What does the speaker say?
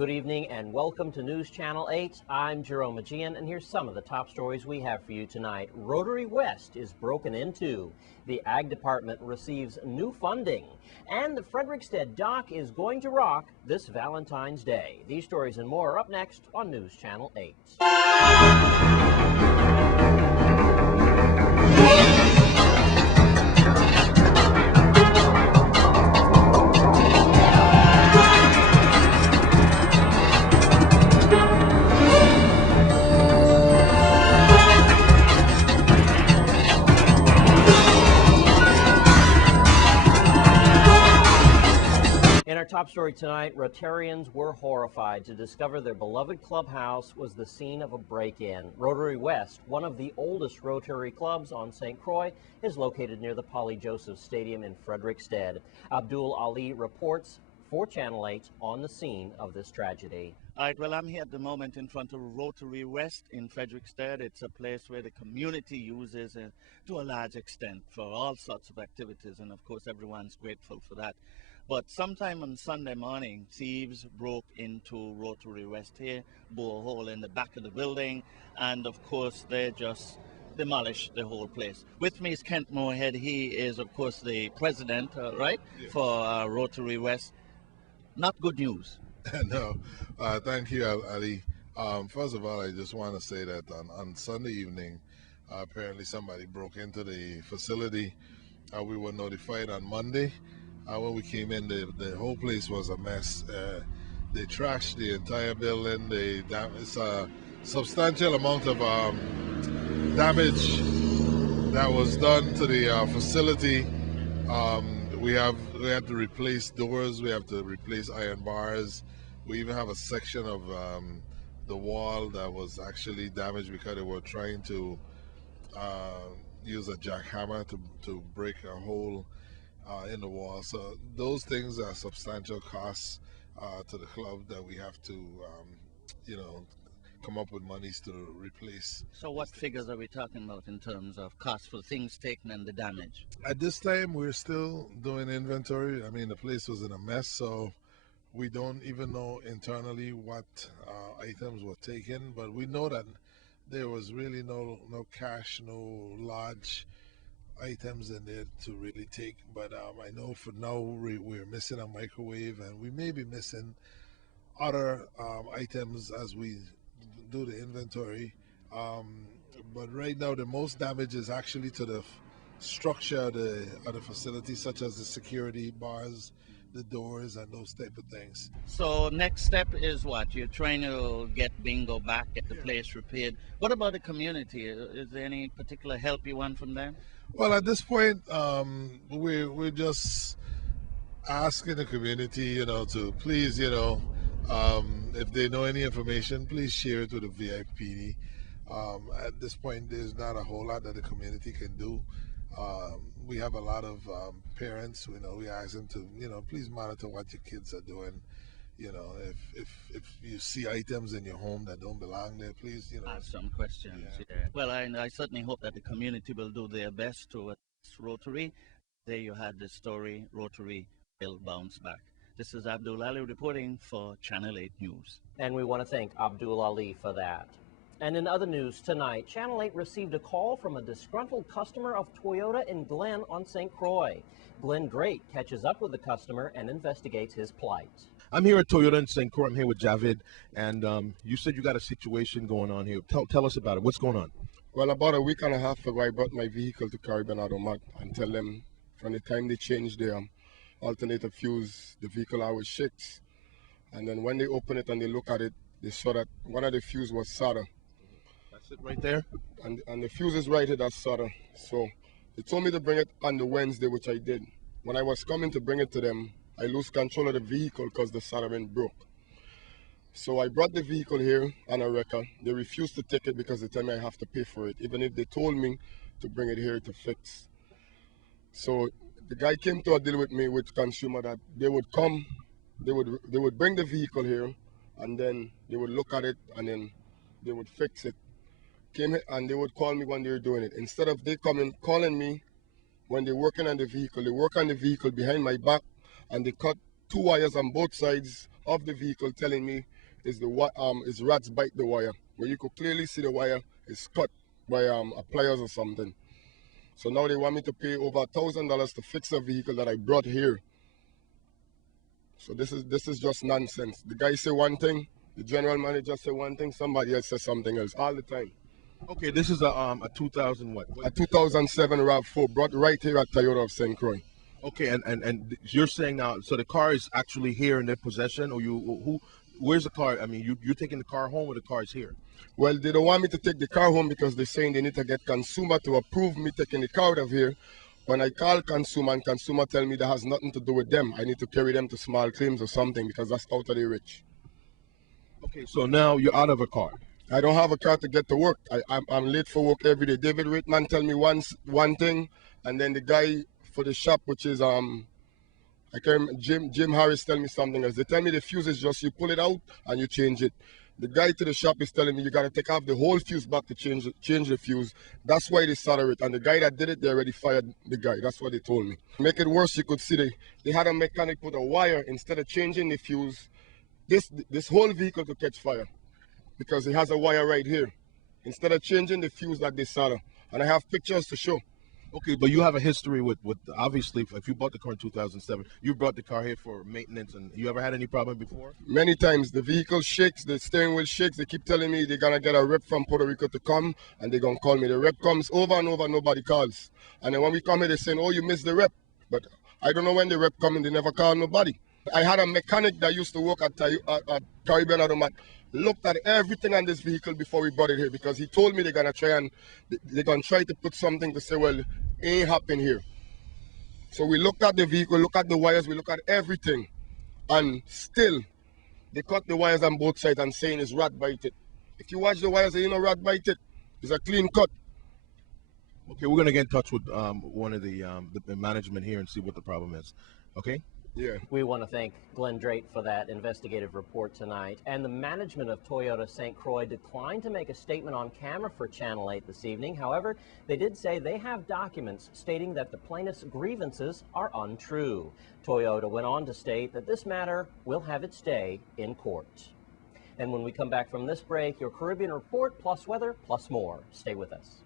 Good evening and welcome to News Channel 8. I'm Jerome Aegean, and here's some of the top stories we have for you tonight. Rotary West is broken into. The Ag Department receives new funding. And the Frederickstead Dock is going to rock this Valentine's Day. These stories and more are up next on News Channel 8. In our top story tonight, Rotarians were horrified to discover their beloved clubhouse was the scene of a break-in. Rotary West, one of the oldest Rotary clubs on St. Croix, is located near the Polly Joseph Stadium in Frederickstead. Abdul Ali reports for Channel 8 on the scene of this tragedy. All right, well, I'm here at the moment in front of Rotary West in Frederickstead. It's a place where the community uses to a large extent for all sorts of activities, and of course everyone's grateful for that. But sometime on Sunday morning, thieves broke into Rotary West here, bore a hole in the back of the building, and of course they just demolished the whole place. With me is Kent Moorhead. He is, of course, the president, right, Yes. for Rotary West. Not good news. No, thank you, Ali. First of all, I just want to say that on Sunday evening, apparently somebody broke into the facility. We were notified on Monday. When we came in, the whole place was a mess. They trashed the entire building. It's a substantial amount of damage that was done to the facility. We had to replace doors. We have to replace iron bars. We even have a section of the wall that was actually damaged because they were trying to use a jackhammer to break a hole in the wall. So those things are substantial costs to the club that we have to, come up with monies to replace. So what figures are we talking about in terms of cost for things taken and the damage? At this time, we're still doing inventory. I mean, the place was in a mess, so we don't even know internally what items were taken, but we know that there was really no cash, no large items in there to really take. But I know for now we're missing a microwave, and we may be missing other items as we do the inventory. But right now the most damage is actually to the structure of the facility, such as the security bars, the doors, and those type of things. So next step is what? You're trying to get Bingo back, get the place repaired. What about the community? Is there any particular help you want from them? Well, at this point, we're just asking the community, to please, if they know any information, please share it with the VIPD. At this point, there's not a whole lot that the community can do. We have a lot of parents, we ask them to, please monitor what your kids are doing. If you see items in your home that don't belong there, please, Ask some questions. Yeah. Yeah. Well, I certainly hope that the community will do their best to assist Rotary. There you had the story, Rotary will bounce back. This is Abdul Ali reporting for Channel 8 News. And we want to thank Abdul Ali for that. And in other news tonight, Channel 8 received a call from a disgruntled customer of Toyota in Glen on St. Croix. Glenn Great catches up with the customer and investigates his plight. I'm here at Toyota in St. Croix. I'm here with Javid, and you said you got a situation going on here. Tell us about it. What's going on? Well, about a week and a half ago, I brought my vehicle to Caribbean Automat and tell them from the time they changed their alternator fuse, the vehicle always shakes. And then when they open it and they look at it, they saw that one of the fuse was solder. That's it right there? And the fuse is right here, that's solder. So they told me to bring it on the Wednesday, which I did. When I was coming to bring it to them, I lose control of the vehicle because the soldering broke. So I brought the vehicle here on a record. They refused to take it because they tell me I have to pay for it, even if they told me to bring it here to fix. So the guy came to a deal with me with consumer that they would come, they would bring the vehicle here, and then they would look at it and then they would fix it. Came here and they would call me when they were doing it. Instead of they calling me when they're working on the vehicle, they work on the vehicle behind my back and they cut 2 wires on both sides of the vehicle telling me is rats bite the wire, where you could clearly see the wire is cut by pliers or something. So now they want me to pay over $1,000 to fix a vehicle that I brought here. So this is just nonsense. The guy say one thing, the general manager say one thing, somebody else says something else all the time. Okay, this is a 2000 what? A 2007 RAV4 brought right here at Toyota of St. Croix. Okay, and you're saying now, so the car is actually here in their possession, or where's the car? I mean, you're taking the car home, or the car is here? Well, they don't want me to take the car home because they're saying they need to get consumer to approve me taking the car out of here. When I call consumer and consumer tell me that has nothing to do with them, I need to carry them to small claims or something because that's out of the rich. Okay, so now you're out of a car. I don't have a car to get to work. I'm late for work every day. David Raitman tell me one thing, and then the guy for the shop, which is I can't remember, Jim Harris tell me something else. They tell me the fuse is just you pull it out and you change it. The guy to the shop is telling me you got to take off the whole fuse back to change the fuse. That's why they solder it. And the guy that did it, they already fired the guy. That's what they told me. To make it worse, you could see they had a mechanic put a wire instead of changing the fuse. This whole vehicle could catch fire because it has a wire right here instead of changing the fuse that they solder. And I have pictures to show. Okay, but you have a history with obviously, if you bought the car in 2007, you brought the car here for maintenance, and you ever had any problem before? Many times. The vehicle shakes, the steering wheel shakes. They keep telling me they're going to get a rep from Puerto Rico to come, and they're going to call me. The rep comes over and over, nobody calls. And then when we come here, they're saying, oh, you missed the rep. But I don't know when the rep come in, they never call nobody. I had a mechanic that used to work at Caribbean Automat, looked at everything on this vehicle before we brought it here because he told me they're gonna try to put something to say, well, it ain't happen here. So we looked at the vehicle, look at the wires, we look at everything, and still they cut the wires on both sides and saying it's rat bited. If you watch the wires, there ain't no rat bited. It's a clean cut. Okay, we're gonna get in touch with one of the management here and see what the problem is. Okay. Yeah. We want to thank Glenn Drake for that investigative report tonight. And the management of Toyota St. Croix declined to make a statement on camera for Channel 8 this evening. However, they did say they have documents stating that the plaintiff's grievances are untrue. Toyota went on to state that this matter will have its day in court. And when we come back from this break, your Caribbean Report plus weather plus more. Stay with us.